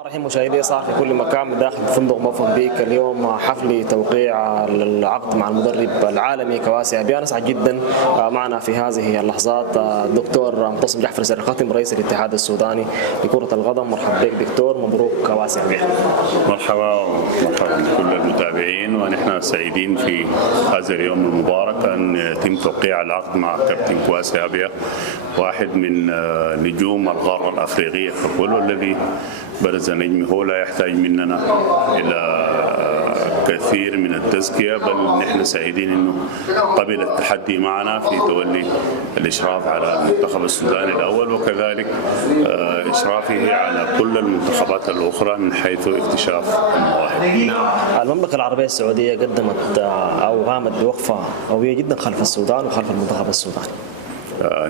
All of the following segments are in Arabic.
الرحيم مشاهدي صار في كل مكان داخل فندق موفق بيك اليوم حفل توقيع العقد مع المدرب العالمي كواسي أبيان. اسعد جدا معنا في هذه اللحظات الدكتور معتصم جعفر سرخاتم رئيس الاتحاد السوداني لكرة القدم. مرحبا بك دكتور، مبروك كواسي أبيان. مرحبا بكل المتابعين، ونحن سعيدين في هذا اليوم المبارك أن يتم توقيع العقد مع كابتن كواسي أبيان، واحد من نجوم القارة الأفريقية ككل، والذي برز نجمه لا يحتاج مننا إلى كثير من التزكية، بل نحن سعيدين أنه قبل التحدي معنا في تولي الإشراف على المنتخب السوداني الأول، وكذلك إشرافه على كل المنتخبات الأخرى من حيث اكتشاف المواهب. المملكة العربية السعودية قدمت أو قامت بوقفة قوية جدا خلف السودان وخلف المنتخب السوداني.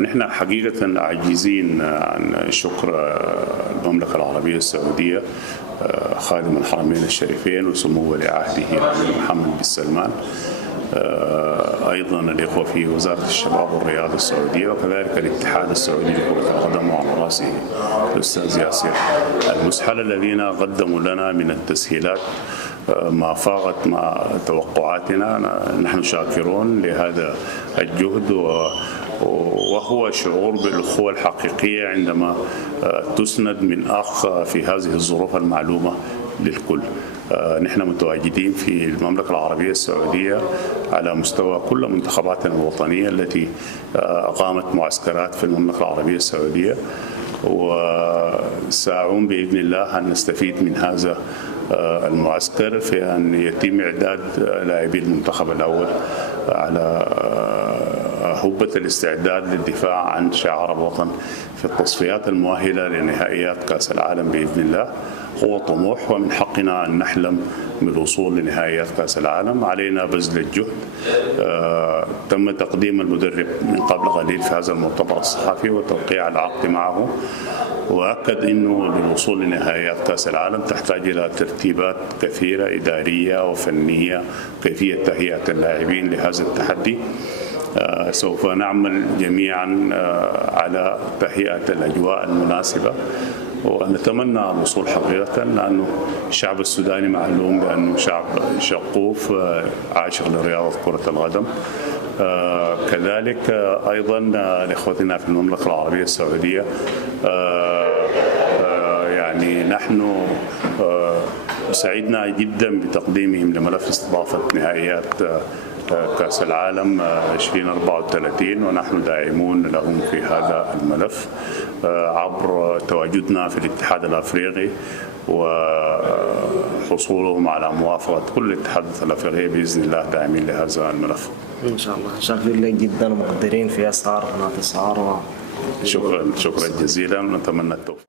نحن حقيقة عاجزين عن شكر المملكة العربية السعودية خادم الحرمين الشريفين وسمو ولي عهده الأمير محمد بن سلمان، أيضا الإخوة في وزارة الشباب والرياضة السعودية، وكذلك الاتحاد السعودي لكرة القدم وعلى رأسه الأستاذ ياسر المسحل، الذين قدموا لنا من التسهيلات ما فاقت ما توقعاتنا. نحن شاكرون لهذا الجهد، وهو شعور بالأخوة الحقيقية عندما تسند من أخ في هذه الظروف المعلومة للكل. نحن متواجدين في المملكة العربية السعودية على مستوى كل منتخباتنا الوطنية التي أقامت معسكرات في المملكة العربية السعودية، وساعون بإذن الله أن نستفيد من هذا المعسكر في أن يتم إعداد لاعبي المنتخب الأول على هبة الاستعداد للدفاع عن شعار الوطن في التصفيات المؤهلة لنهائيات كأس العالم بإذن الله. هو طموح، ومن حقنا أن نحلم بالوصول لنهائيات كأس العالم. علينا بذل الجهد. تم تقديم المدرب من قبل قليل في هذا المؤتمر الصحفي وتوقيع العقد معه، وأكد أنه للوصول لنهائيات كأس العالم تحتاج إلى ترتيبات كثيرة إدارية وفنية، كيفية تهيئة اللاعبين لهذا التحدي. سوف نعمل جميعا على تهيئة الأجواء المناسبة، ونتمنى الوصول حقيقة، لأنه الشعب السوداني معلوم بأنه شعب شغوف عاشق لرياضة كرة القدم. كذلك أيضا لإخوتنا في المملكة العربية السعودية، يعني نحن سعدنا جدا بتقديمهم لملف استضافة نهائيات كأس العالم 2034، ونحن داعمون لهم في هذا الملف عبر تواجدنا في الاتحاد الأفريقي وحصولهم على موافقة كل الاتحادات الأفريقية بإذن الله داعمين لهذا الملف. إن شاء الله. شاكرين لك جدا ومقدرين في أسعار قناة السعار. شكرا جزيلا، ونتمنى التوفيق.